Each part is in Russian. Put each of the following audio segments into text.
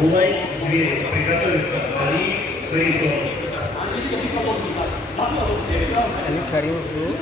Булай, Зверев, приготовиться. Али, Харитон. Али Харитон.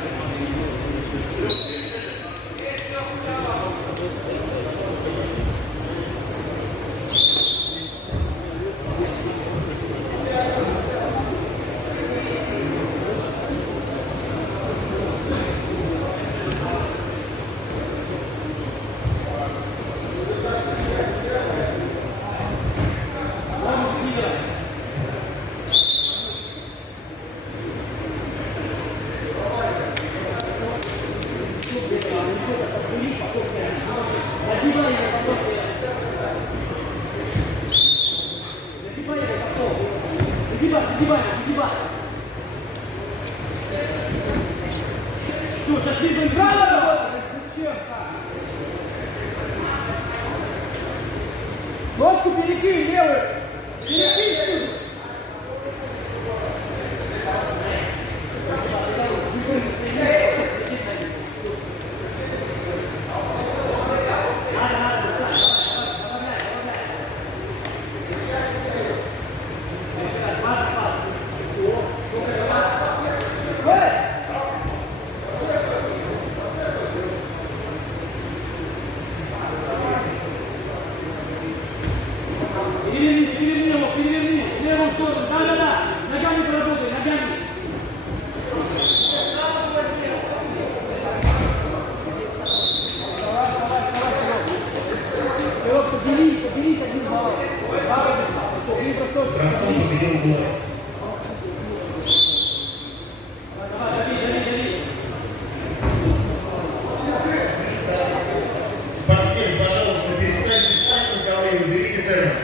Ножку перекинь левую. Перекинь всюду. Переверни, в левую сторону, да, ногами поработай, ногами. Поделись один балл. Раскол победил Булай. Спортсмен, пожалуйста, перестаньте стать на ковре и уберите термос.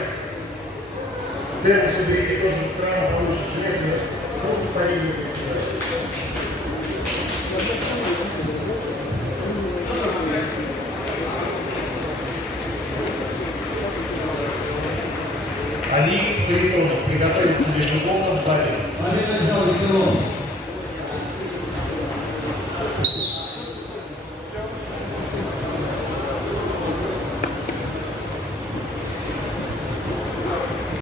Термос уберите тоже прямо повыше, железно. Руку поднимите. Али Харитонов, приготовиться между полом в баре. Арена взял Легион.